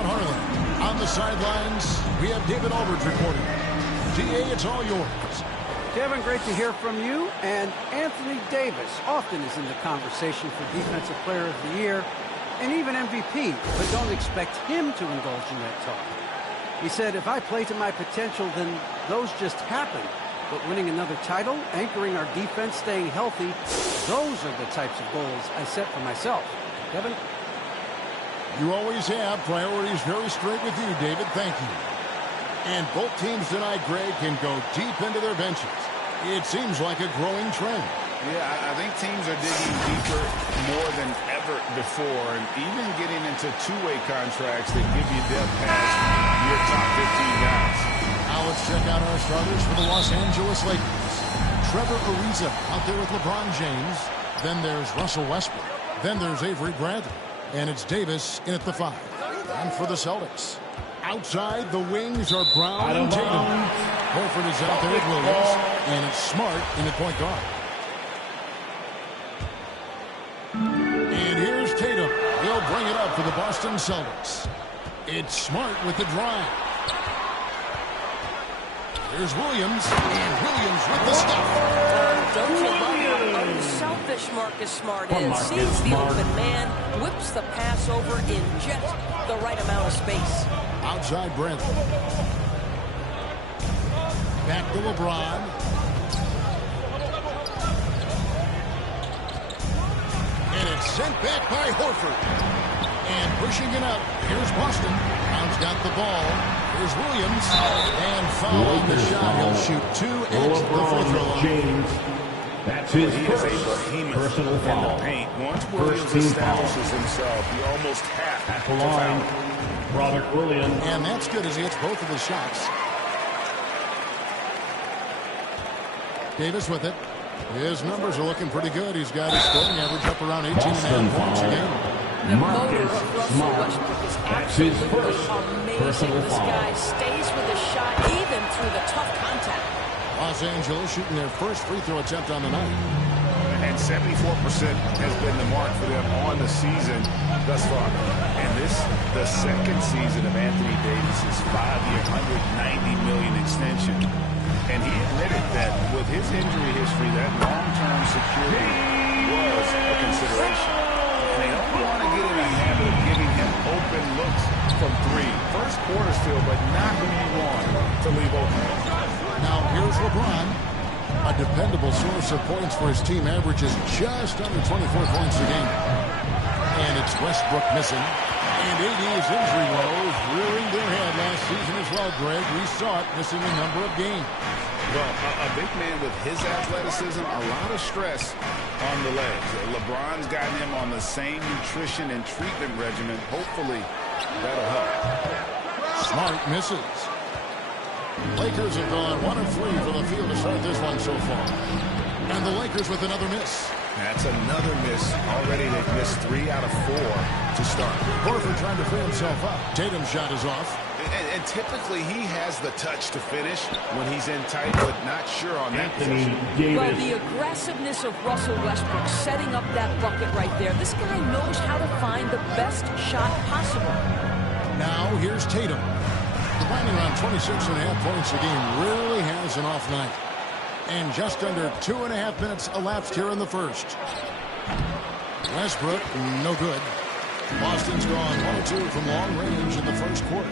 Harlan. On the sidelines, we have David Aldridge reporting. DA, it's all yours. Kevin, great to hear from you. And Anthony Davis often is in the conversation for Defensive Player of the Year and even MVP, but don't expect him to indulge in that talk. He said, if I play to my potential, then those just happen. But winning another title, anchoring our defense, staying healthy, those are the types of goals I set for myself. Kevin? You always have priorities very straight with you, David. Thank you. And both teams tonight, Greg, can go deep into their benches. It seems like a growing trend. Yeah, I think teams are digging deeper more than ever before, and even getting into two-way contracts that give you depth past your top 15 guys. Now let's check out our starters for the Los Angeles Lakers. Trevor Ariza out there with LeBron James. Then there's Russell Westbrook. Then there's Avery Bradley. And it's Davis in at the 5. And for the Celtics, outside the wings are Brown and Tatum. Horford is out there with Williams. And it's Smart in at point guard. And here's Tatum. He'll bring it up for the Boston Celtics. It's Smart with the drive. Here's Williams. And Williams with the stuff. Don't you love how unselfish Marcus Smart is? Sees the open man, whips the pass over in just the right amount of space. Outside Bradley. Back to LeBron. And it's sent back by Horford. And pushing it up. Here's Boston. Brown's got the ball. Here's Williams. And foul on the shot. He'll shoot 2 at the free throw line. That's his first personal foul. In the paint. Once Williams establishes himself, he almost at the line. Robert Williams. And that's good as he hits both of his shots. Davis with it. His numbers are looking pretty good. He's got his scoring average up around 18.5 points a game. The motor of Russell Westbrook is absolutely amazing. This guy stays with his shot even through the tough contact. Los Angeles shooting their first free throw attempt on the night. And 74% has been the mark for them on the season thus far. And this, the second season of Anthony Davis's 5-year, $190 million extension. And he admitted that with his injury history, that long-term security was a consideration. And they don't want to get in a habit of giving him open looks from 3. First quarter still, but not who you want to leave open. Now here's LeBron. A dependable source of points for his team, averages just under 24 points a game. And it's Westbrook missing. And AD's injury woes rearing their head last season as well, Greg. We saw it, missing a number of games. Well, a big man with his athleticism, a lot of stress on the legs. LeBron's gotten him on the same nutrition and treatment regimen. Hopefully, that'll help. Smart misses. Lakers have gone 1 of 3 from the field to start this one so far. And the Lakers with another miss. That's another miss. Already they've missed 3 out of 4 to start. Horford trying to free himself up. Tatum's shot is off. And typically he has the touch to finish when he's in tight, but not sure on that position. Well, the aggressiveness of Russell Westbrook setting up that bucket right there. This guy knows how to find the best shot possible. Now here's Tatum. Combining around 26.5 points a game, really has an off night. And just under 2.5 minutes elapsed here in the first. Westbrook, no good. Boston's gone 1 of 2 from long range in the first quarter.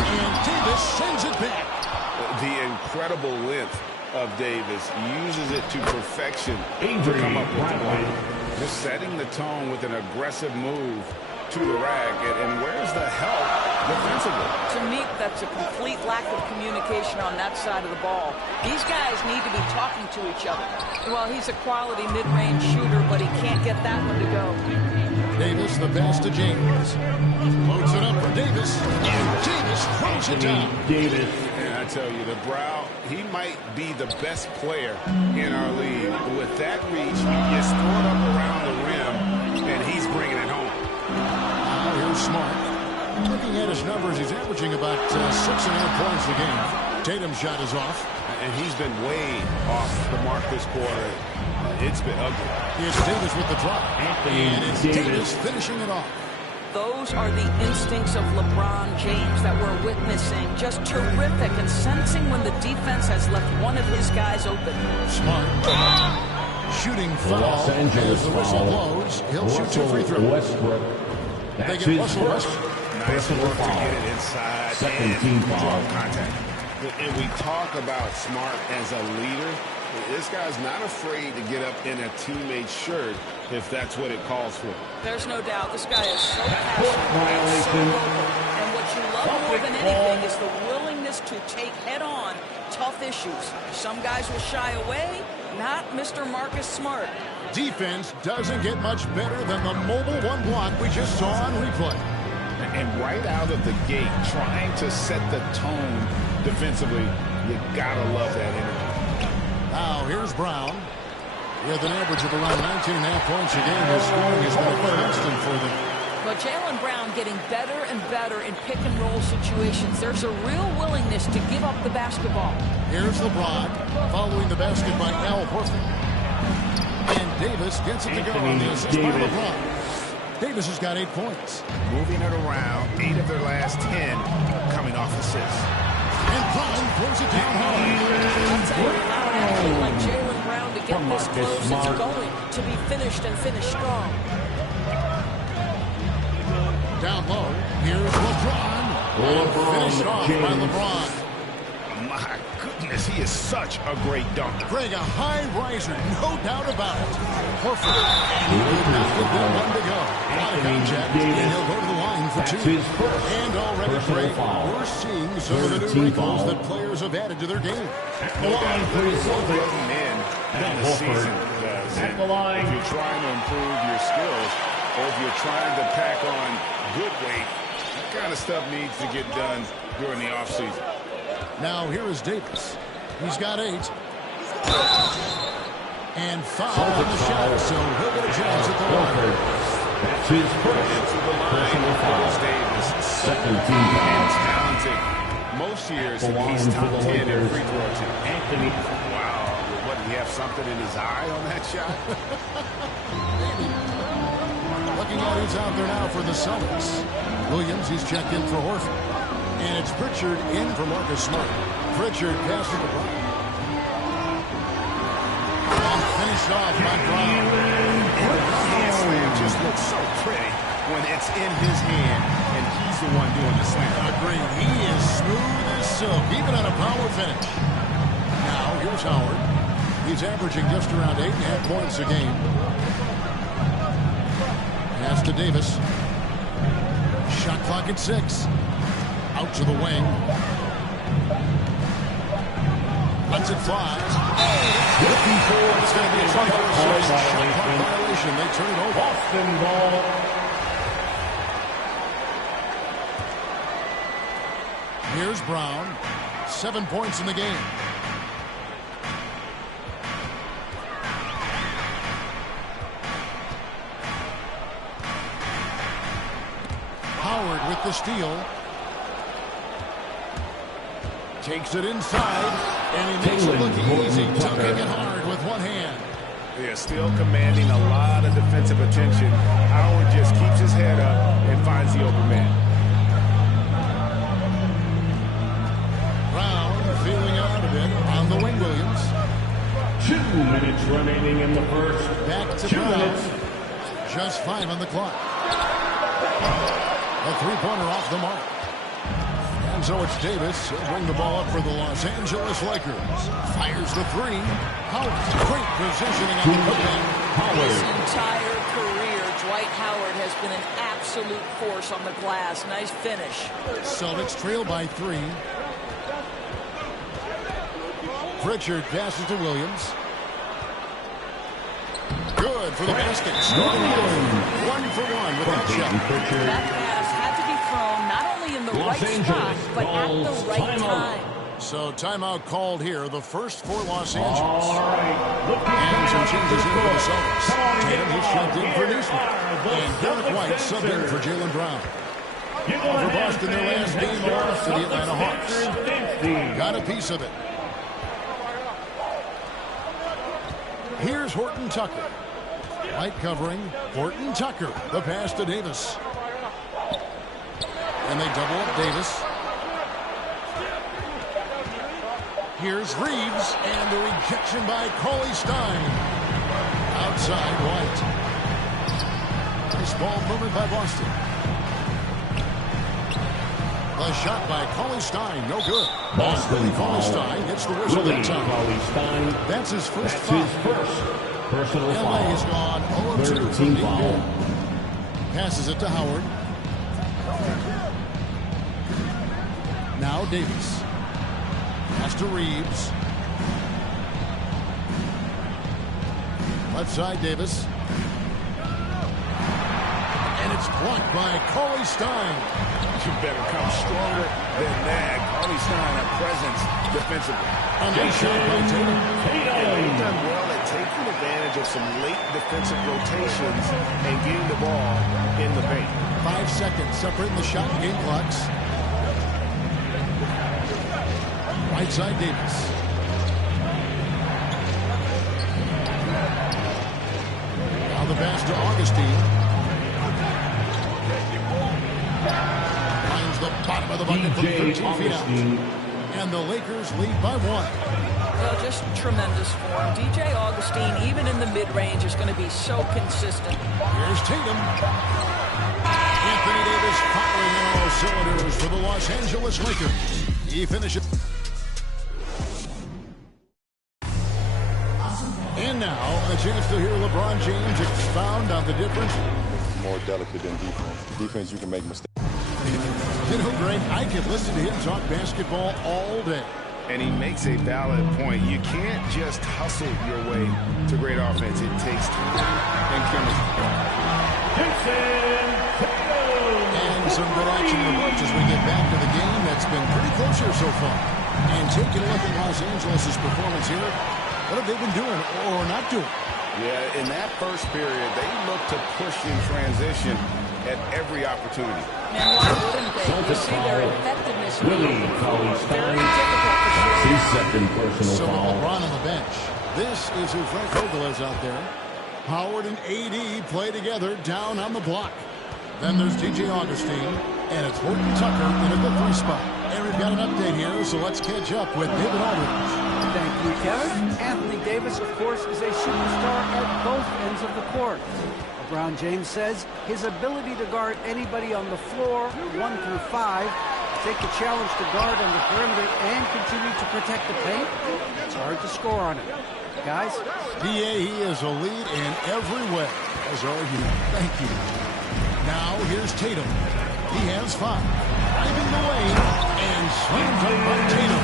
And Davis sends it back. The incredible length of Davis uses it to perfection to come up with the block. Just setting the tone with an aggressive move to the rack. And where's the help defensively? To me, that's a complete lack of communication on that side of the ball. These guys need to be talking to each other. Well, he's a quality mid-range shooter, but he can't get that one to go. Davis, the pass to James. Loads it up for Davis. And Davis throws it down. Davis. And I tell you, the brow, he might be the best player in our league. With that reach, you just throw it up around the rim, and he's bringing it home. Now here's Smart. Looking at his numbers, he's averaging about 6.5 points a game. Tatum's shot is off. And he's been way off the mark this quarter. It's been ugly. It's Davis with the drop. And it's Davis finishing it off. Those are the instincts of LeBron James that we're witnessing. Just terrific and sensing when the defense has left one of his guys open. Smart. Shooting foul as the whistle blows. He'll shoot 2 free throws. Westbrook. They get Russell Westbrook. Nice work to get it inside Second team draw foul. contact. And we talk about Smart as a leader. This guy's not afraid to get up in a teammate's shirt if that's what it calls for. There's no doubt this guy is so passionate, so vocal, and what you love more than anything is the willingness to take head-on tough issues. Some guys will shy away, not Mr. Marcus Smart. Defense doesn't get much better than the mobile one block we just saw on replay. And right out of the gate, trying to set the tone defensively, you gotta love that energy. Now here's Brown. With an average of around 19.5 points a game, his scoring has been a constant for them. But Jaylen Brown getting better and better in pick-and-roll situations. There's a real willingness to give up the basketball. Here's LeBron following the basket by Al Horford. And Davis gets it to go on the assist by LeBron. Davis has got 8 points. Moving it around, 8 of their last 10 coming off assists. And Brown throws it down hard. An athlete like Jaylen Brown to get this close, it's going to be finished and finish strong. Down low, here's LeBron. Finished off by LeBron. My goodness, he is such a great dunker. Greg, a high riser, no doubt about it. Horford, and he did not get that one to go. A lot of contact, and he'll go to the line for 2. And already, Greg, we're seeing some of the new wrinkles that players have added to their game. The line for the Celtics. Men in the season does. At the line. If you're trying to improve your skills, or if you're trying to pack on good weight, that kind of stuff needs to get done during the offseason. Now here is Davis. He's got 8. And foul on the shot, so he'll get a chance at the line. That's his first Into the line, personal foul. Davis. So Second team foul. talented. Most years, The line he's for top the 10 in Lakers. free throw team. Anthony. Wow. What, did he have something in his eye on that shot? Looking at who's out there now for the Celtics. Williams, he's checked in for Horford. And it's Pritchard in for Marcus Smart. Pritchard passing to Brown. And finished off by Brown. Hand slam just looks so pretty when it's in his hand and he's the one doing the slam. Agreed. He is smooth as silk, even on a power finish. Now, here's Howard. He's averaging just around 8.5 points a game. Pass to Davis. Shot clock at 6. Out to the wing. Lets it fly. It's going to be a 24-6 shot clock violation. They turn it over. Boston ball. Here's Brown. 7 points in the game. Howard with the steal. Takes it inside, and he makes it look easy, dunking it hard with one hand. They're still commanding a lot of defensive attention. Howard just keeps his head up and finds the open man. Brown feeling out a bit on the wing. Williams. 2 minutes remaining in the first. Back to 2 Brown. minutes. Just 5 on the clock. A three-pointer off the mark. And so it's Davis. He'll bring the ball up for the Los Angeles Lakers. Fires the 3. Howard. Great positioning on the putback. His entire career, Dwight Howard has been an absolute force on the glass. Nice finish. Celtics trail by 3. Pritchard passes to Williams. Good for the basket. Starting off 1 for 1 with that shot. That pass had to be thrown not only in the Los right spot, Angeles but at the calls right timeout. time. So timeout called here, the first for Los Angeles. All right. And some changes here for the Celtics. Tatum is shoved in for Newsman. And Derek White subbed in for Jaylen Brown. For Boston, their last game lost to the Atlanta Hawks. Got a piece of it. Here's Horton Tucker. Light covering. Horton Tucker. The pass to Davis. And they double up Davis. Here's Reeves. And the rejection by Cauley-Stein. Outside White. Nice ball movement by Boston. The shot by Cauley-Stein, no good. Boston Cauley-Stein gets the whistle that time. That's his first foul. Personal LA foul. has gone 0-2 Third from team deep foul. end. Passes it to Howard. Now Davis. Pass to Reeves. Left side Davis. And it's blocked by Cauley-Stein. You better come stronger than that. Cauley-Stein, a presence defensively. A nice shot by Tatum. And they've done well at taking advantage of some late defensive rotations and getting the ball in the paint. 5 seconds separating the shot and game clocks. Right side Davis. Now the pass to Augustine. Finds the bottom of the bucket from 13 feet out. And the Lakers lead by 1. Well, just tremendous form. DJ Augustine, even in the mid-range, is going to be so consistent. Here's Tatum. Anthony Davis firing on all cylinders for the Los Angeles Lakers. He finishes. And now, a chance to hear LeBron James expound on the difference. More delicate than defense. Defense, you can make mistakes. You know, Greg, I could listen to him talk basketball all day. And he makes a valid point. You can't just hustle your way to great offense. It takes time and chemistry. And some good action remarks as we get back to the game that's been pretty close here so far. And taking a look at Los Angeles' performance here, what have they been doing or not doing? Yeah, in that first period, they looked to push in transition at every opportunity. And why wouldn't they? You see their effectiveness. Willie Cauley-Stein. Very difficult to shoot. His second personal So foul. LeBron on the bench. This is who Frank Vogel is out there. Howard and AD play together down on the block. Then there's DJ Augustine, and it's Horton Tucker in at the 3 spot. And we've got an update here, so let's catch up with David Aldridge. Thank you, Kevin. Anthony Davis, of course, is a superstar at both ends of the court. LeBron James says his ability to guard anybody on the floor, 1 through 5, take the challenge to guard on the perimeter and continue to protect the paint, it's hard to score on him. Guys? DA, he is a lead in every way, as are you. Thank you. Now here's Tatum. He has 5. Driving the lane and slams up by Tatum.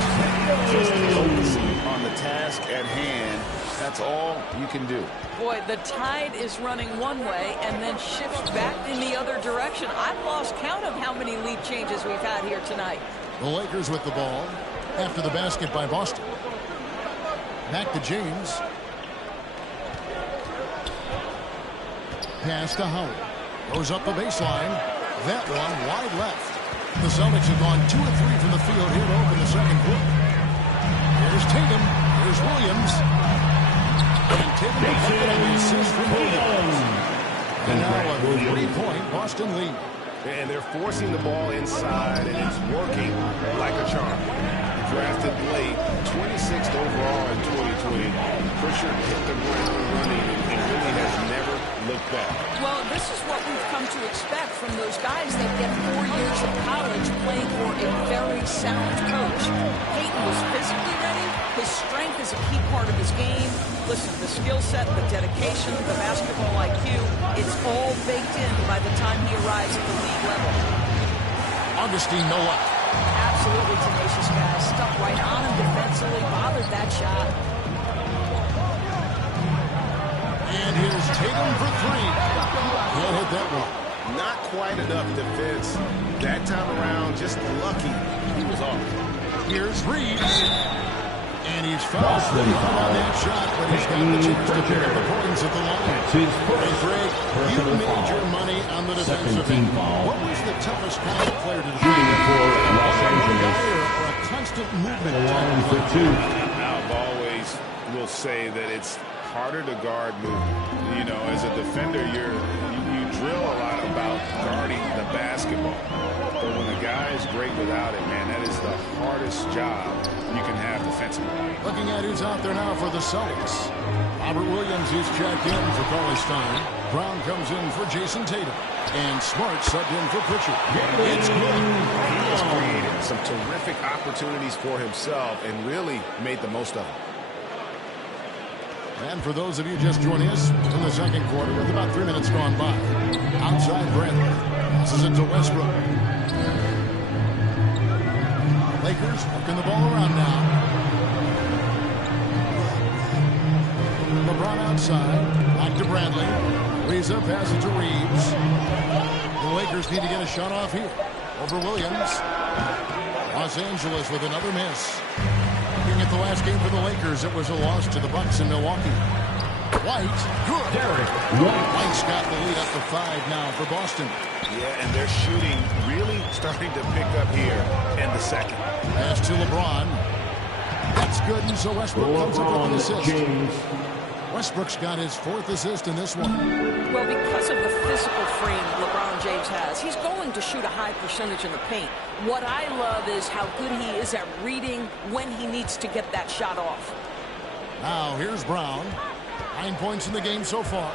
Just focusing on the task at hand. That's all you can do. Boy, the tide is running one way and then shifts back in the other direction. I've lost count of how many lead changes we've had here tonight. The Lakers with the ball after the basket by Boston. Back to James. Pass to Howard. Goes up the baseline. That one wide left. The Celtics have gone 2 of 3 from the field here to open the second quarter. Here's Tatum. Here's Williams. And Tatum the bucket on the assist from Williams. And now a 3-point Boston lead. And they're forcing the ball inside, and it's working like a charm. Drafted late, 26th overall in 2020. Pritchard hit the ground running and really has never looked back. Well, this is what we've come to expect from those guys that get 4 years of college playing for a very sound coach. Peyton was physically ready. His strength is a key part of his game. Listen, the skill set, the dedication, the basketball IQ, it's all baked in by the time he arrives at the league level. Augustine, no luck. Absolutely tenacious guy. Stuck right on him defensively, bothered that shot. And here's Tatum for 3. He'll hit that one. Not quite enough defense. That time around, just lucky he was off. Here's Reeves. And he's fouled on that shot, but he's got the chance to pick up the points at the line. And Greg, you made your money on the defensive end. What was the toughest kind of player to defend? Or a constant movement? I've always will say that it's harder to guard movement. You know, as a defender, you drill a lot about guarding the basketball. But when a guy is great without it, man, that is the hardest job you can have defensively. Looking at who's out there now for the Celtics. Robert Williams is checked in for Cauley-Stein. Brown comes in for Jason Tatum. And Smart subbed in for Pritchard. It's good. He has created some terrific opportunities for himself and really made the most of them. And for those of you just joining us in the second quarter with about 3 minutes gone by. Outside Bradley. Passes it to Westbrook. Lakers working the ball around now. LeBron outside. Back to Bradley. Ariza passes it to Reeves. The Lakers need to get a shot off here. Over Williams. Los Angeles with another miss. Looking at the last game for the Lakers, it was a loss to the Bucks in Milwaukee. White, good. White's got the lead up to 5 now for Boston. Yeah, and their shooting really starting to pick up here in the second. Pass to LeBron. That's good, and so Westbrook comes up with an assist. Westbrook's got his 4th assist in this one. Well, because of the physical frame LeBron James has, he's going to shoot a high percentage in the paint. What I love is how good he is at reading when he needs to get that shot off. Now, here's Brown. 9 points in the game so far.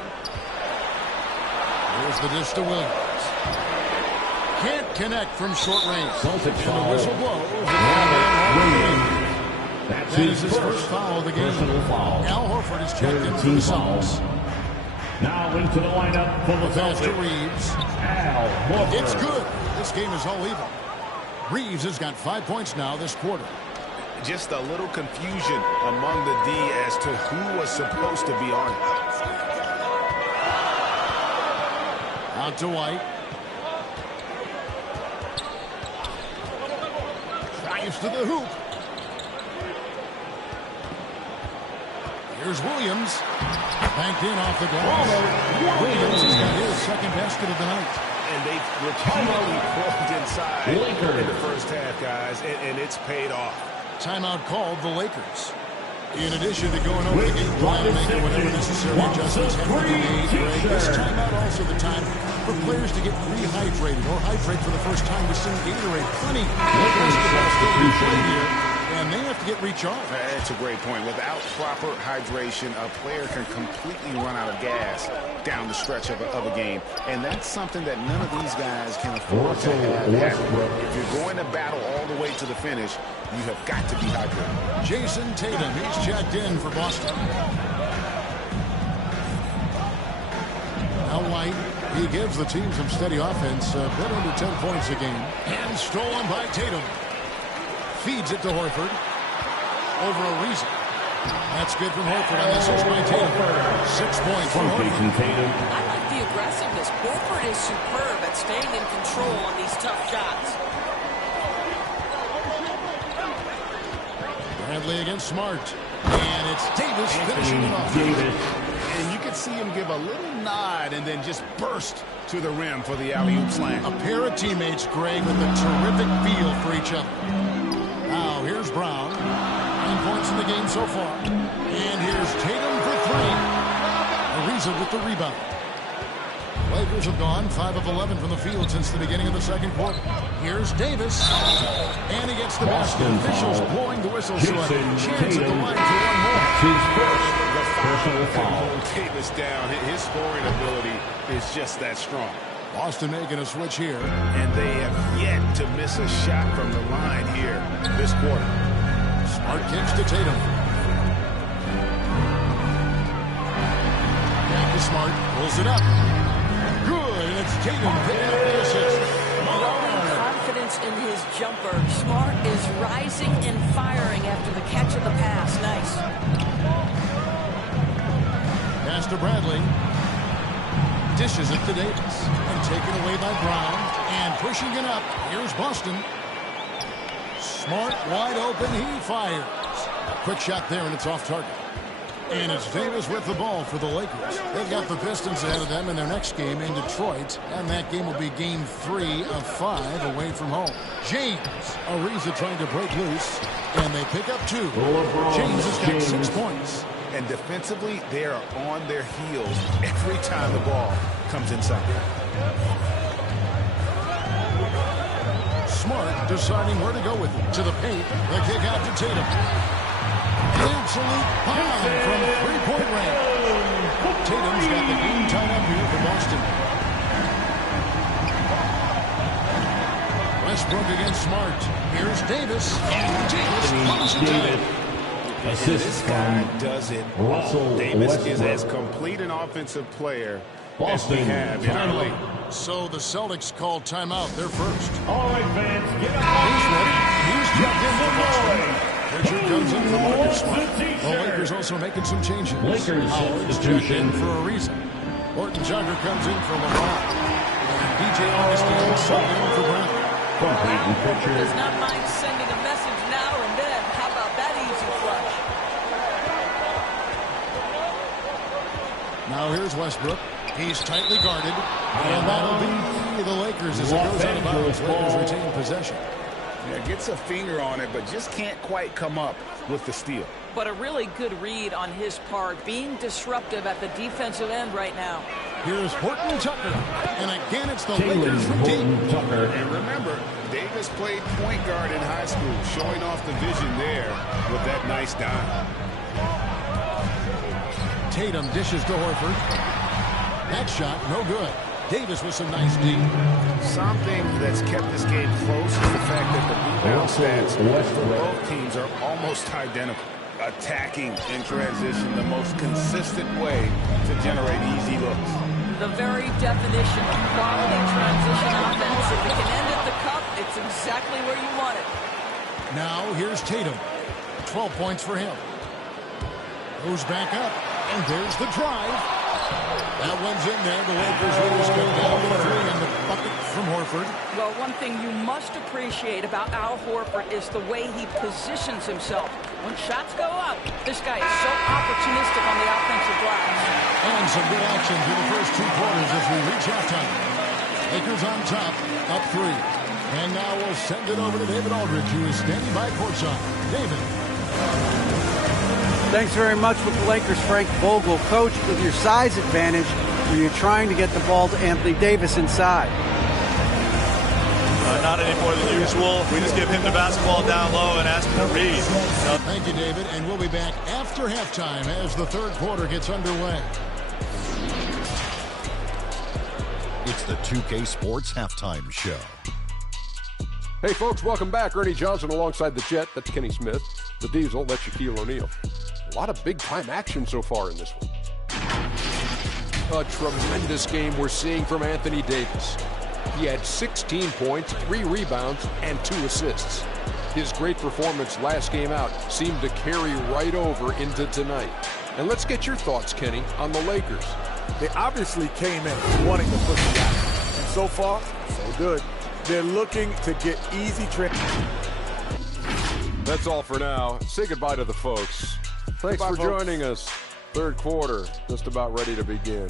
Here's the dish to Williams. Can't connect from short range. And the whistle blows. That is his first foul of the game. Al Horford is checked in for the Suns. Now into the lineup for the pass to Celtics. Reeves. Al Horford. It's good. This game is all even. Reeves has got 5 points now this quarter. Just a little confusion among the D as to who was supposed to be on it. Out to White. Drives to the hoop. Here's Williams. Banked in off the glass. Williams has got his second basket of the night. And they've repeatedly closed inside in the first half, guys, and it's paid off. Timeout called the Lakers. In addition to going over the game plan and making whatever necessary adjustments have to be made, this timeout also the time for players to get rehydrated or hydrate for the first time with some Gatorade. Plenty of basketball still being played here, and they have to get recharged. That's a great point. Without proper hydration, a player can completely run out of gas down the stretch of a game. And that's something that none of these guys can afford to have. If you're going to battle all the way to the finish, you have got to be hydrated. Jason Tatum, he's checked in for Boston. Now White, he gives the team some steady offense, a bit under 10 points a game. And stolen by Tatum. Feeds it to Horford. Over Ariza. That's good from Horford on this is by Tatum. 6 points from Horford. I like the aggressiveness. Horford is superb at staying in control on these tough shots. Bradley against Smart. And it's Davis finishing it off. And you can see him give a little nod and then just burst to the rim for the alley-oop slam. A pair of teammates, Greg, with a terrific feel for each other. Now, here's Brown. 9 points in the game so far. And here's Tatum for 3. Ariza with the rebound. Lakers have gone 5 of 11 from the field since the beginning of the second quarter. Here's Davis. And he gets the basket. Officials blowing the whistle. So a chance at the line for one more. His first personal foul. Davis down. His scoring ability is just that strong. Boston making a switch here. And they have yet to miss a shot from the line here this quarter. Smart kicks to Tatum. Back to Smart. Pulls it up. Good. And it's Tatum picking up the assist. Growing confidence in his jumper. Smart is rising and firing after the catch of the pass. Nice. Pass to Bradley. Dishes it to Davis. And taken away by Brown. And pushing it up. Here's Boston. Smart wide open. He fires. A quick shot there, and it's off target. And it's Davis with the ball for the Lakers. They've got the Pistons ahead of them in their next game in Detroit, and that game will be game 3 of 5 away from home. James, Ariza trying to break loose, and they pick up 2. James has got 6 points. And defensively, they are on their heels every time the ball comes inside. Smart deciding where to go with it. To the paint, the kick out to Tatum. An absolute bomb from 3-point range. Tatum's got the game tied up here for Boston. Westbrook against Smart. Here's Davis. And Davis punches it down. This guy does it. Davis is as complete an offensive player as we have in our league. So the Celtics called timeout. They're first. All right, fans, get He's checked in for Boston. Richard comes in for Marcus Smart. The Lakers also making some changes. Howard's checked in for Ariza. Horton Tucker comes in for LeBron. And DJ Augustine subbed in for Brown. Does not mind sending a message now and then. How about that easy flush? Now here's Westbrook. He's tightly guarded. And that'll be the Lakers as it goes out of bounds. Lakers retain possession. Yeah, gets a finger on it, but just can't quite come up with the steal. But a really good read on his part, being disruptive at the defensive end right now. Here's Horton Tucker. And again, it's the Lakers from deep. And remember, Davis played point guard in high school, showing off the vision there with that nice dime. Tatum dishes to Horford. That shot, no good. Davis with some nice D. Something that's kept this game close is the fact that the rebound stats for both teams are almost identical. Attacking in transition, the most consistent way to generate easy looks. The very definition of quality transition offense. If it can end at the cup, it's exactly where you want it. Now here's Tatum. 12 points for him. Goes back up, and there's the drive. That one's in there. The Lakers will go down to 3 and the bucket from Horford. Well, one thing you must appreciate about Al Horford is the way he positions himself. When shots go up, this guy is so opportunistic on the offensive glass. And some good action through the first 2 quarters as we reach halftime. Lakers on top, up 3. And now we'll send it over to David Aldridge, who is standing by courtside. David. Thanks very much with the Lakers, Frank Vogel. Coach, with your size advantage, were you trying to get the ball to Anthony Davis inside? Not any more than usual. We just give him the basketball down low and ask him to read. Thank you, David. And we'll be back after halftime as the third quarter gets underway. It's the 2K Sports Halftime Show. Hey, folks, welcome back. Ernie Johnson alongside the Jet. That's Kenny Smith. The Diesel, that's Shaquille O'Neal. A lot of big-time action so far in this one. A tremendous game we're seeing from Anthony Davis. He had 16 points, 3 rebounds, and 2 assists. His great performance last game out seemed to carry right over into tonight. And let's get your thoughts, Kenny, on the Lakers. They obviously came in wanting to push it out. And so far, so good. They're looking to get easy transition. That's all for now. Say goodbye to the folks. Thanks for joining us. Third quarter, just about ready to begin.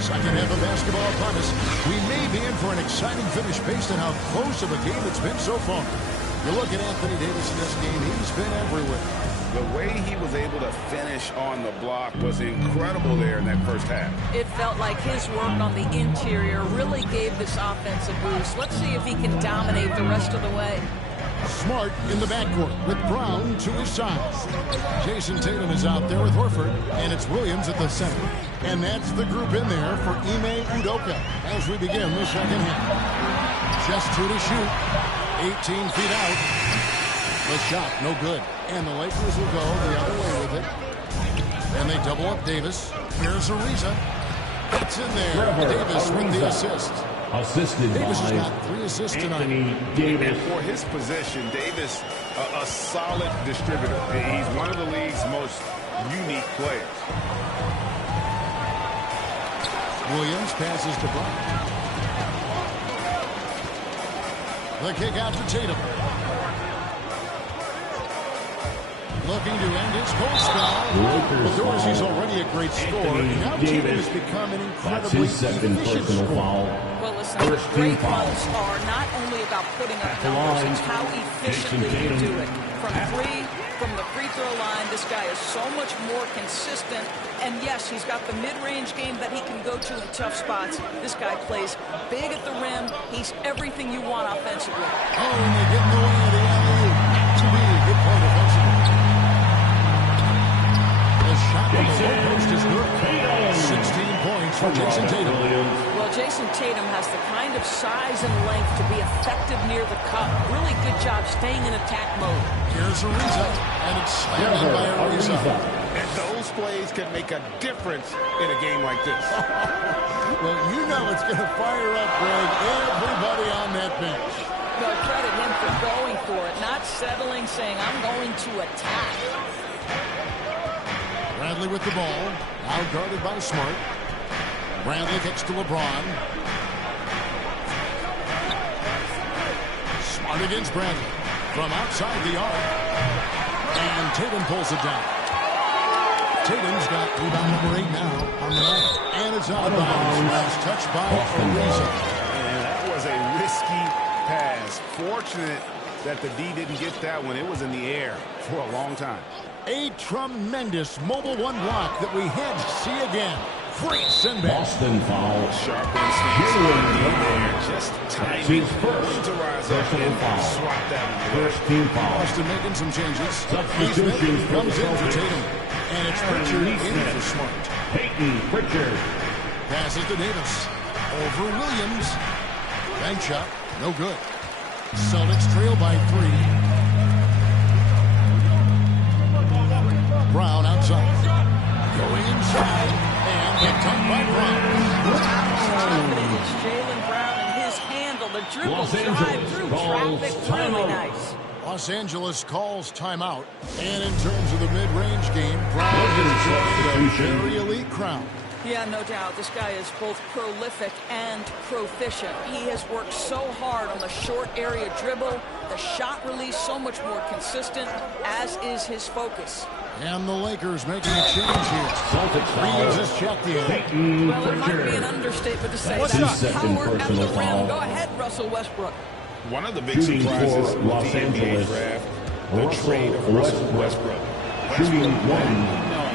Second half of basketball upon us. We may be in for an exciting finish based on how close of a game it's been so far. You look at Anthony Davis in this game, he's been everywhere. The way he was able to finish on the block was incredible there in that first half. It felt like his work on the interior really gave this offense a boost. Let's see if he can dominate the rest of the way. Smart in the backcourt with Brown to his side. Jason Tatum is out there with Horford, and it's Williams at the center. And that's the group in there for Ime Udoka as we begin the second half. Just 2 to shoot. 18 feet out. The shot, no good. And the Lakers will go the other way with it. And they double up Davis. Here's Ariza. It's in there. Davis with the assist. Assisted Davis has by got 3 assists tonight. Anthony Davis. And for his position, Davis, a solid distributor. He's one of the league's most unique players. Williams passes to Brown. The kick out to Tatum. Looking to end his cold spell. Well, Dorsey's already a great scorer. Now Tatum has become an incredibly efficient scorer. Well, listen, great runs are not only about putting up numbers, it's how efficiently you do it. From three, from the free throw line, this guy is so much more consistent. And yes, he's got the mid-range game that he can go to in tough spots. This guy plays big at the rim. He's everything you want offensively. Oh, and they get in the way of the alley-oop. To me, good point offensively. The shot from the low post is good. 16 points for Jason Tatum. Well, Jason Tatum has the kind of size and length to be effective near the cup. Really good job staying in attack mode. Here's Ariza, and it's slammed in by Ariza. And those plays can make a difference in a game like this. Well, you know it's going to fire up, Greg, everybody on that bench. No, credit him for going for it, not settling, saying, I'm going to attack. Bradley with the ball, now guarded by Smart. Bradley kicks to LeBron. Smart against Bradley from outside the arc. And Tatum pulls it down. Tatum's got rebound number 8 now on the night. And it's out of bounds. Last touch by Ariza. And that was a risky pass. Fortunate that the D didn't get that one. It was in the air for a long time. A tremendous mobile one block that we had to see again. Great send back. Boston foul. Sharp instinct. Just timing. First to rise up and swat that one. First team foul. Boston making some changes. Substitutions comes in for Celtics. Tatum. And it's Pritchard in for Smart. Peyton Pritchard. Passes to Davis. Over Williams. Bank shot. No good. Celtics trail by 3. Brown outside. Going inside. And the dunk by Brown. It's Jaylen Brown and his handle. The dribble drive through traffic. Really nice. Los Angeles calls timeout. And in terms of the mid-range game, Brown has joined a very elite crowd. Yeah, no doubt. This guy is both prolific and proficient. He has worked so hard on the short area dribble. The shot release so much more consistent, as is his focus. And the Lakers making a change here. Reeves has checked in. Well, it might be an understatement to say that's power at the rim. Go ahead, Russell Westbrook. One of the big surprises with the NBA draft, the trade of Russell Westbrook. Shooting one.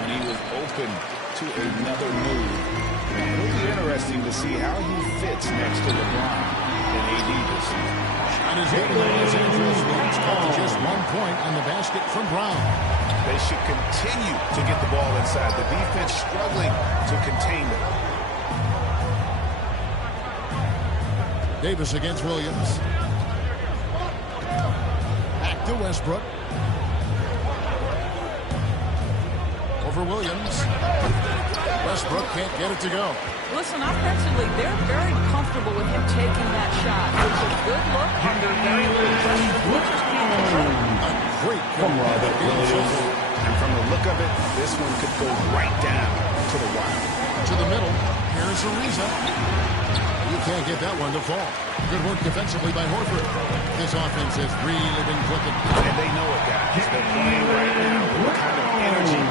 He was open to another move. It will be interesting to see how he fits next to LeBron and AD this season. Shot is able to Los Angeles Rams cut to just 1 point on the basket from Brown. They should continue to get the ball inside. The defense struggling to contain them. Davis against Williams. Back to Westbrook. Over Williams. Westbrook can't get it to go. Listen, offensively, they're very comfortable with him taking that shot. It's a good look under very little pressure. He just can't control it. A great From Robert Williams. And from the look of it, this one could go right down to the wire. To the middle. Here's Ariza. You can't get that one to fall. Good work defensively by Horford. This offense has really been clicking. And they know it, guys. They're playing right now with the kind of energy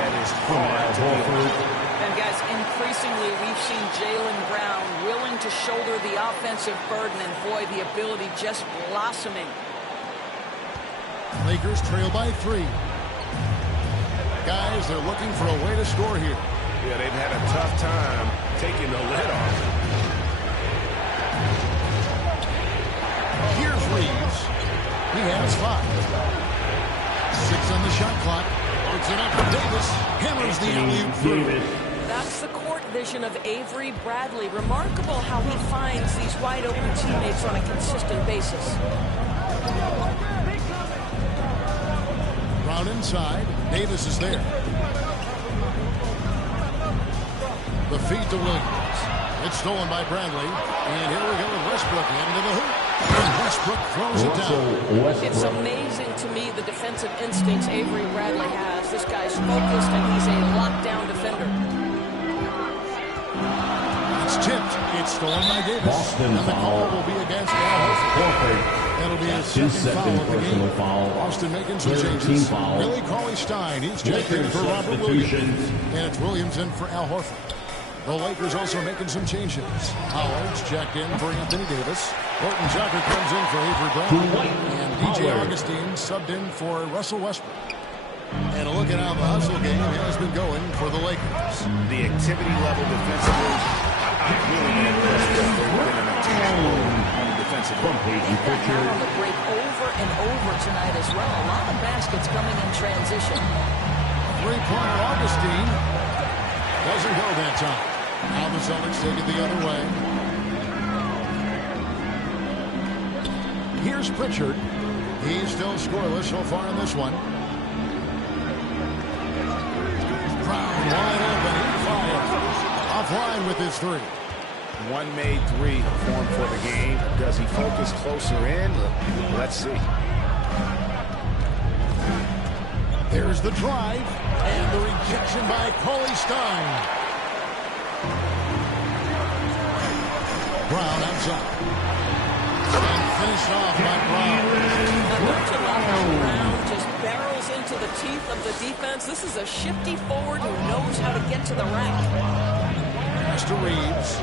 that is hard to beat. And guys, increasingly we've seen Jaylen Brown willing to shoulder the offensive burden, and boy, the ability just blossoming. Lakers trail by 3. Guys, they're looking for a way to score here. Yeah, they've had a tough time taking the lid off. Here's Reeves. He has 5. 6 on the shot clock. Puts it up for Davis. Hammers the alley-oop through. That's the court vision of Avery Bradley. Remarkable how he finds these wide-open teammates on a consistent basis. Brown inside. Davis is there. The feed to Williams. It's stolen by Bradley. And here we go with Westbrook into the hoop. And Westbrook throws it down. It's amazing to me the defensive instincts Avery Bradley has. This guy's focused and he's a lockdown defender. stolen by Davis. Boston and the call will be against Al Horford. That'll be his second foul of the game. Boston making some changes. Billy Cauley-Stein, he's checked in for Robert Williams. And it's Williams in for Al Horford. The Lakers also making some changes. Howard's checked in for Anthony Davis. Horton Tucker comes in for Avery Bradley. And DJ Augustine subbed in for Russell Westbrook. And a look at how the hustle game has been going for the Lakers. The activity level defensively, I'm really impressed that they've been an attack on the defensive end. That hat on the break over and over tonight as well. A lot of baskets coming in transition. Three-pointer Augustine doesn't go that time. Now the Celtics take it the other way. Here's Pritchard. He's still scoreless so far in this one. Brown wide open. He fires. Offline with his three. One made three formed for the game. Does he focus closer in? Let's see. There's the drive and the rejection by Cauley-Stein. Brown outside. And finished off by Brown. Brown just barrels into the teeth of the defense. This is a shifty forward who knows how to get to the rack. Pass to Reeves.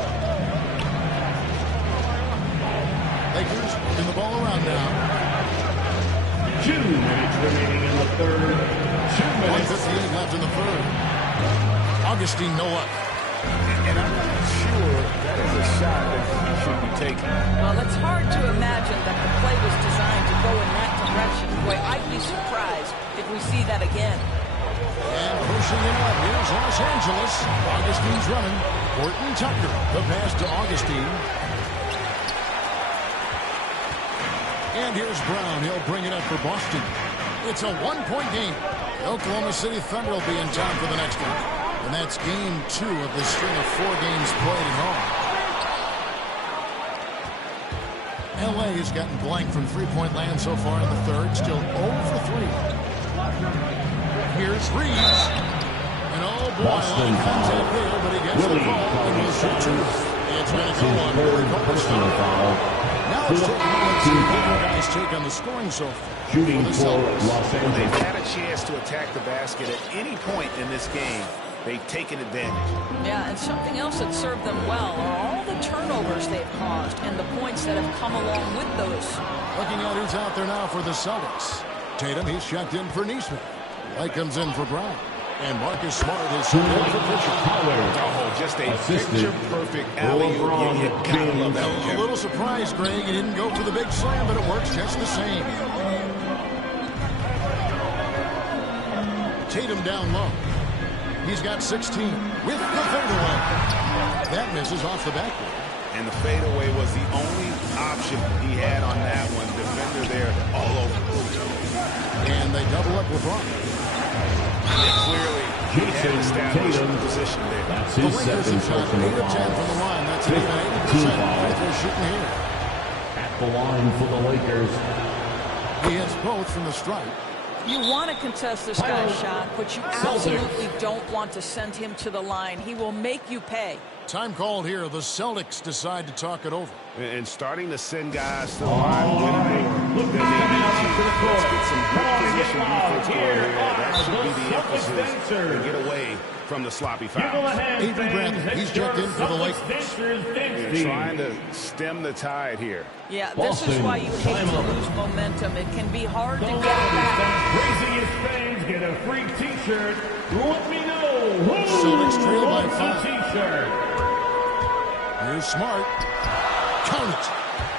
Lakers moving the ball around now. 2 minutes remaining in the third. 2 minutes. 1:58 left in the third. Augustine, no luck. And I'm not sure that is a shot that he should be taking. Well, it's hard to imagine that the play was designed to go in that direction. Boy, I'd be surprised if we see that again. And pushing it up, here's Los Angeles. Augustine's running. Horton Tucker, the pass to Augustine. And here's Brown. He'll bring it up for Boston. It's a one-point game. The Oklahoma City Thunder will be in town for the next one. And that's game 2 of the string of 4 games played at home. L.A. has gotten blank from three-point land so far in the third. Still 0 for 3. Here's Reeves. And oh boy, Boston contact there, but he gets the ball and will shoot 2. It's going to go on. Personal foul. Now let's take a moment to see what you guys take on the scoring so far. Shooting for Celtics. Los When they've Angeles. had a chance to attack the basket at any point in this game, they've taken advantage. Yeah, and something else that served them well are all the turnovers they've caused and the points that have come along with those. Looking at who's out there now for the Celtics. Tatum, he's checked in for Neesmith. Light comes in for Brown. And Marcus Smart is subbed in for Pritchard. Oh, just a picture-perfect alley-oop. You gotta love that one, A little surprised, Greg. He didn't go for the big slam, but it works just the same. Tatum down low. He's got 16 with the fadeaway. That misses off the backboard. And the fadeaway was the only option he had on that one. Defender there all over. And they double up LeBron. Clearly, he had established the position there. That's The his Lakers second have shot 8 personal of 10 foul. from the line. That's an even 80% free throw shooting here. At the line for the Lakers. He hits both from the stripe. You want to contest this guy's shot, but you absolutely don't want to send him to the line. He will make you pay. Time called here. The Celtics decide to talk it over. And starting to send guys to the line with more than they need to. Let's get some good position defense going here. That should be the emphasis and get away from the sloppy fouls. Avery Bradley, he's checked in for the Lakers. They're trying to stem the tide here. Yeah, this is why you hate to lose momentum. It can be hard to get back. Raising his fangs, get a free T-shirt. Let me know who Celtics trail by wants 5. a T-shirt. Here's Smart. Count it.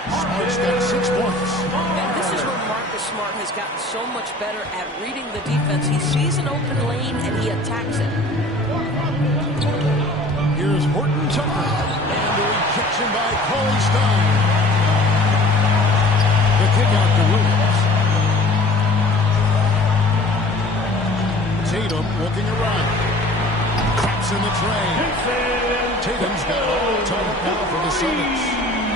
Smart's got 6 points. And this is where Marcus Smart has gotten so much better at reading the defense. He sees an open lane and he attacks it. Here's Horton Tucker. And the rejection by Cauley-Stein. The kick out to Williams. Tatum looking around. Traps in the train. Tatum's got all time now for the Celtics.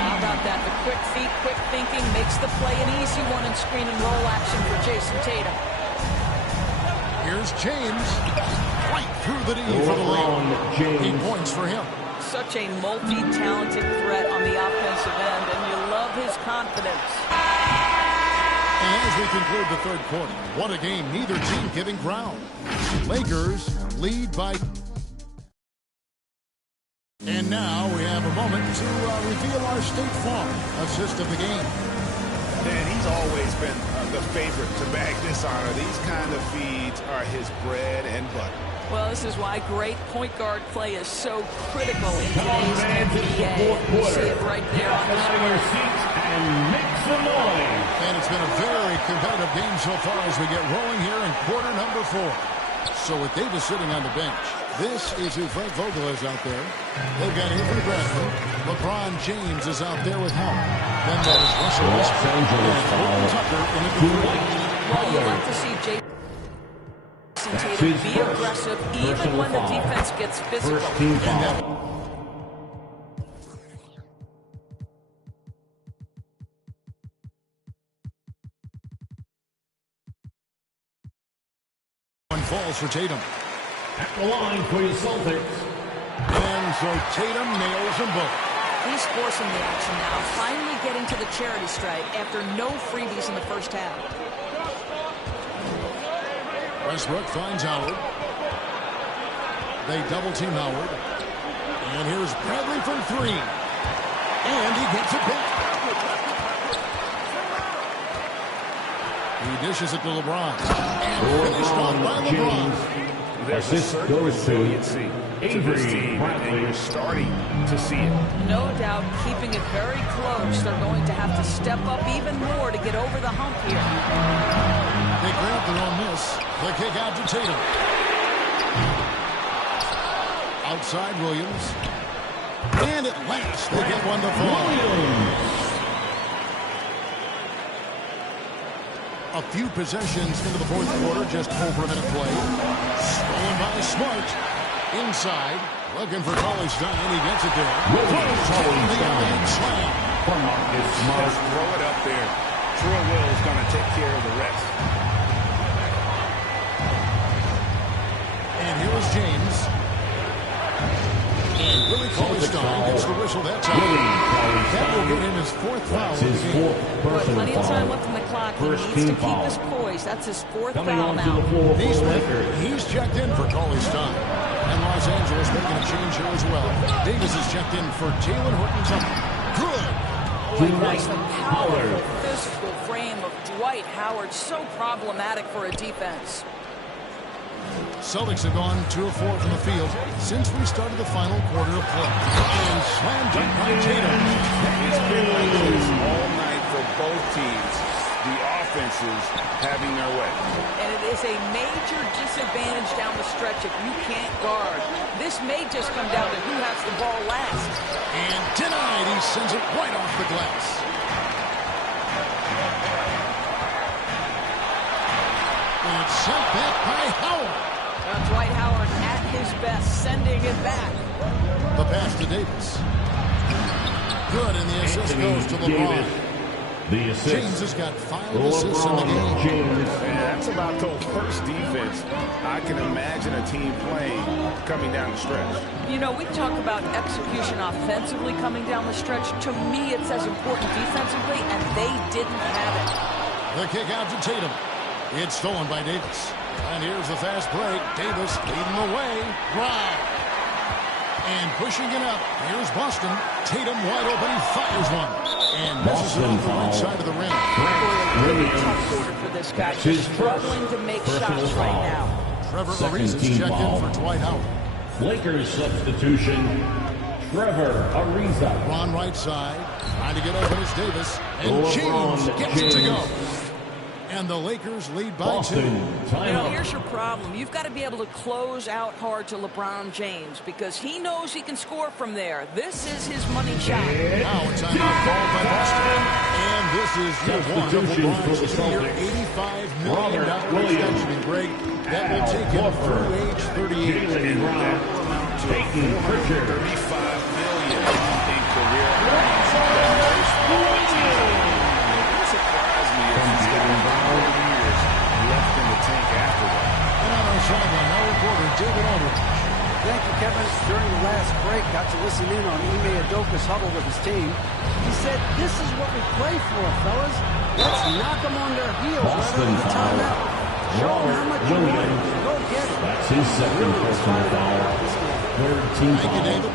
How about that? The quick feet, quick thinking makes the play an easy one in screen and roll action for Jason Tatum. Here's James. Right through the D for the lead. 8 points for him. such a multi-talented threat on the offensive end, and you love his confidence. And as we conclude the third quarter, what a game, neither team giving ground. Lakers lead by... And now we have a moment to reveal our State Farm assist of the game. And he's always been the favorite to bag this honor. These kind of feeds are his bread and butter. Well, this is why great point guard play is so critical in today's NBA. You see it right there on the screen. And it's been a very competitive game so far as we get rolling here in quarter number 4. So with Davis sitting on the bench, this is who Frank Vogel is out there. They've got Avery Bradley. LeBron James is out there with Howard. Then there's Russell Westbrook and Horton Tucker in the three. Well, you like to see Jason Tatum be aggressive even when the defense gets physical. Falls for Tatum. At the line for the Celtics. And so Tatum nails them both. He's forcing the action now, finally getting to the charity stripe after no freebies in the first half. Westbrook finds Howard. They double team Howard. And here's Bradley from 3. And he gets it back. He dishes it to LeBron. And finished off by LeBron. There's a certain resiliency to this team, and you're starting to see it. No doubt, keeping it very close. They're going to have to step up even more to get over the hump here. They grab their own miss. The kick out to Tatum. Outside Williams. And at last, they get one to fall. A few possessions into the fourth quarter, just over a minute play. Stolen by Smart. Inside, looking for Cauley-Stein. He gets it there. The iron slam. Just throw it up there. Troy Will's going to take care of the rest. And here is James. And Willie Cauley-Stein gets the whistle that time. That will get him his 4th foul of the game. Plenty of time left in the clock. He needs to keep his poise. That's his 4th foul now. He's checked in for Cauley-Stein. And Los Angeles making a change here as well. Davis is checked in for Taylor Horton Tucker. Good. Boy, nice. The powerful physical frame of Dwight Howard. So problematic for a defense. Celtics have gone 2 of 4 from the field since we started the final quarter of play. And slam dunk by Tatum. It's been like this all night for both teams. The offenses having their way. And it is a major disadvantage down the stretch if you can't guard. This may just come down to who has the ball last. And denied. He sends it right off the glass. And it's sent back by Howard. Dwight Howard at his best, sending it back. The pass to Davis. Good, and the assist goes to LeBron. The assist. James has got 5 assists in the game. And that's about the worst defense I can imagine a team playing coming down the stretch. You know, we talk about execution offensively coming down the stretch. To me, it's as important defensively, and they didn't have it. The kick out to Tatum. It's stolen by Davis. And here's the fast break. Davis leading the way. Wow. And pushing it up. Here's Boston. Tatum wide open. He fires one. And misses it on the right side of the ring. Really tough quarter for this guy. He's struggling to make shots right now. Trevor Ariza is checked in for Dwight Howard. Lakers substitution. Trevor Ariza. Ron right side. Trying to get open is Davis. And James gets it to go. And the Lakers lead by 2. You know, here's your problem. You've got to be able to close out hard to LeBron James because he knows he can score from there. This is his money shot. Now it's time to get called by Boston. And this is year 1 of LeBron's 2-year, $85 million extension. And Greg, that will take him through age 38. And that will amount to $35 million in career earnings. The most for a team. It surprised me if he's got 4 years left in the tank after that. And on our sideline, our reporter, David Aldridge. Thank you, Kevin, during the last break, got to listen in on Ime Udoka's huddle with his team. He said, "This is what we play for, fellas. Let's knock them on their heels right out of the timeout. Show them how much you want it. Go get it." That's his second personal foul. Third team foul.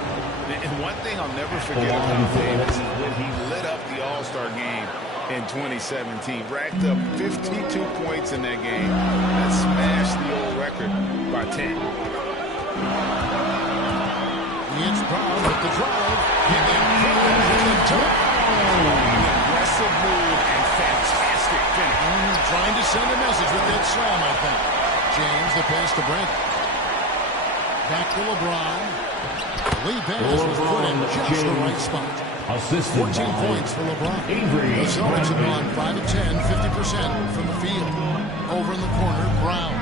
And one thing I'll never forget about Davis is when he lit up the All-Star game in 2017. Racked up 52 points in that game. That smashed the old record by 10. It's Brown with the drive. And then Brown with the dunk. Aggressive move and fantastic finish. Trying to send a message with that slam, I think. James, the pass to Brent. Back to LeBron. Lee Bennis was put in just the right spot. 14 points for LeBron. The Celtics have gone 5 of 10, 50% from the field. Over in the corner, Brown.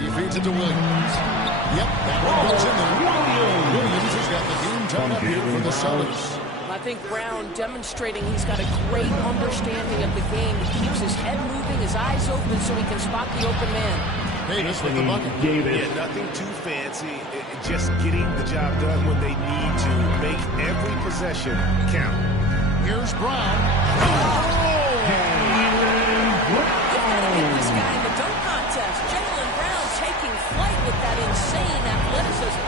He feeds it to Williams. Yep, that one goes in there. Williams has got the game tied up here for the Celtics. I think Brown demonstrating he's got a great understanding of the game. He keeps his head moving, his eyes open so he can spot the open man. Davis with the bucket. Yeah, nothing too fancy. Just getting the job done when they need to. Make every possession count. Here's Brown. Get this guy in the dunk contest. Jaylen Brown taking flight with that insane athleticism.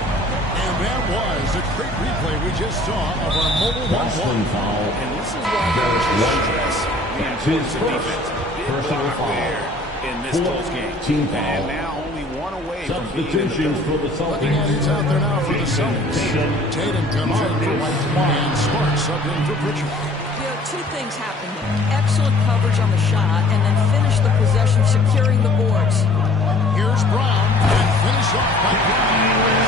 And that was a great replay we just saw of our mobile one foul. And this is why there's stress the importance of defense. Personal foul. In this close game. Team foul. And now only one away from substitutions for the Looking at Celtics. who's out there now for the Celtics. Tatum comes in for White and Smart subbed in for Pritchard. You know, two things happen there. Excellent coverage on the shot, and then finish the possession securing the boards. Here's Brown, and finish off by Brown.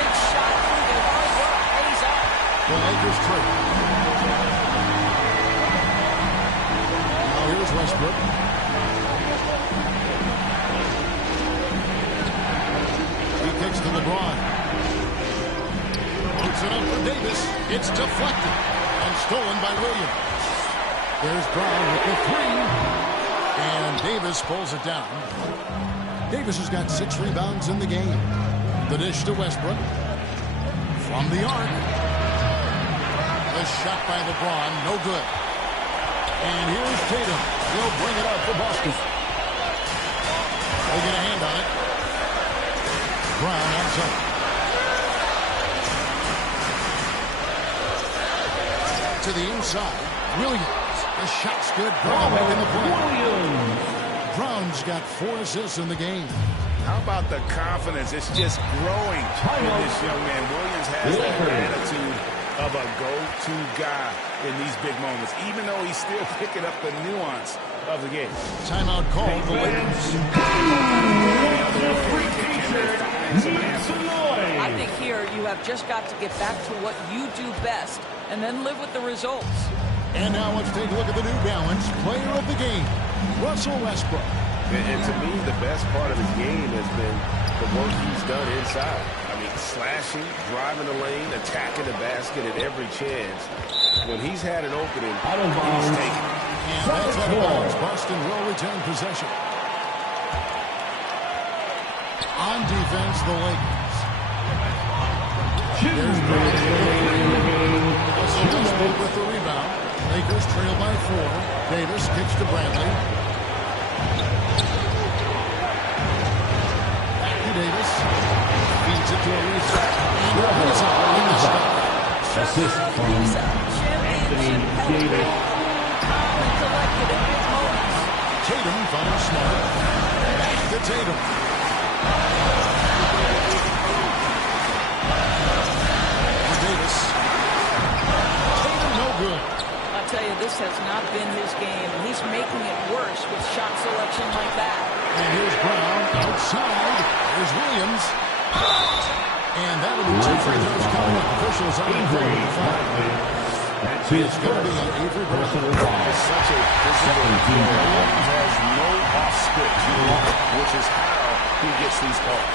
Big shot through the hard work pays off. The Lakers trade. Now here's Westbrook. He kicks to LeBron. Puts it up for Davis. It's deflected and stolen by Williams. There's Brown with the three. And Davis pulls it down. Davis has got 6 rebounds in the game. The dish to Westbrook. From the arc. The shot by LeBron, no good. And here's Tatum. He'll bring it up for Boston. They'll get a hand on it. Brown outside. To the inside. Williams. The shot's good. Brown making the play. Brown's got 4 assists in the game. How about the confidence? It's just growing in this young man. Williams has that attitude of a go-to guy in these big moments, even though he's still picking up the nuance of the game. Timeout called the Lakers. I think here you have just got to get back to what you do best and then live with the results. And now let's take a look at the New Balance player of the game, Russell Westbrook. And to me, the best part of his game has been the work he's done inside. I mean, slashing, driving the lane, attacking the basket at every chance. When he's had an opening, he's taken it. And that's out of bounds. Boston will retain possession. On defense, the Lakers. There's Brown. Russell Westbrook with the rebound. Lakers trail by 4. Davis kicks to Bradley. Back to Davis. Feeds it to Ariza. And Ariza in the shot. Assist from Anthony Davis. Tatum finds Smart. Back to Tatum. For Davis. Tatum no good. I'll tell you, this has not been his game, and he's making it worse with shot selection like that. And here's Brown outside. Here's Williams. And that'll be 2 free throws coming up. Officials on the floor. It's going to be an Avery Bradley. It's such a physical team. Williams has no off-spit, which is how he gets these calls.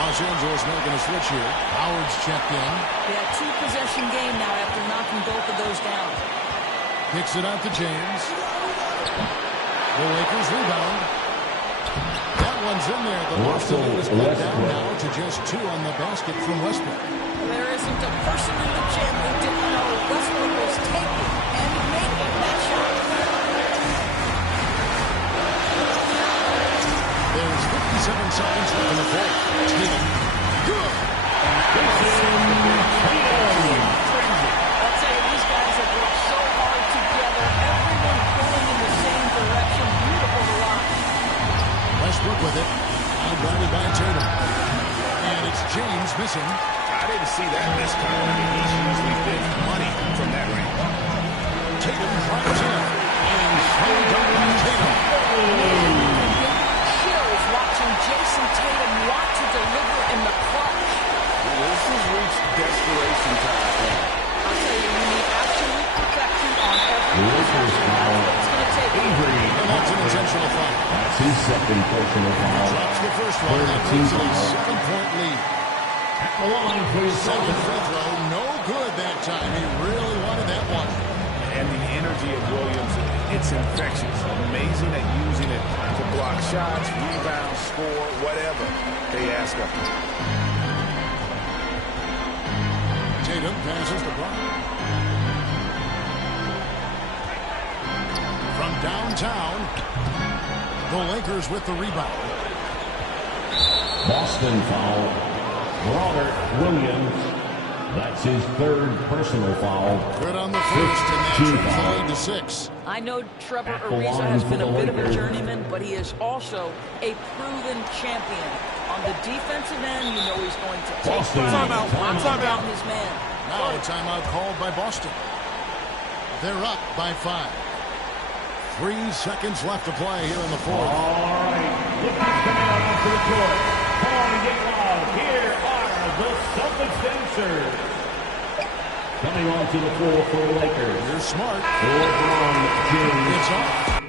Los Angeles making a switch here. Howard's checked in. Yeah, 2-possession game now after knocking both of those down. Kicks it out to James. The Lakers rebound. That one's is in there. The Boston lead is cut down now to just 2 on the basket from Westbrook. There isn't a person in the gym who didn't know Westbrook was taking and making that shot. There's 57 seconds left in the fourth. Tatum. Good. I'll tell you, these guys have worked so hard together. Everyone pulling in the same direction. Beautiful to watch. Westbrook with it. Now guarded by Tatum. And it's James missing. I didn't see that miss coming. I mean, he's usually been money from that range. Tatum drives in. And slowed down by Tatum. Chills watching Jason Tatum want to deliver in the clutch. This has reached desperation time. I'll tell you, you need absolute perfection on every possession. That's what it's going to take. And that's an intentional foul. That's his second personal foul. Drops the first one. That makes it a 7-point lead. At the line for his Second free throw, no good that time. He really wanted that one. And the energy of Williams, it's infectious. Amazing at using it to block shots, rebound, score, whatever they ask of him. Tatum passes the ball. From downtown, the Lakers with the rebound. Boston foul. Robert Williams. That's his third personal foul. Good on the first, and that shoots the lead to 6. I know Trevor Ariza has been a bit of a journeyman, but he is also a proven champion. On the defensive end, you know he's going to take Timeout. his man. Now a timeout called by Boston. They're up by 5. 3 seconds left to play here in the fourth. All right. Look who's coming out onto the court. Come on and get loud. Here are the Celtics dancers. Coming onto the floor for the Lakers. You're smart. LeBron James. It's off.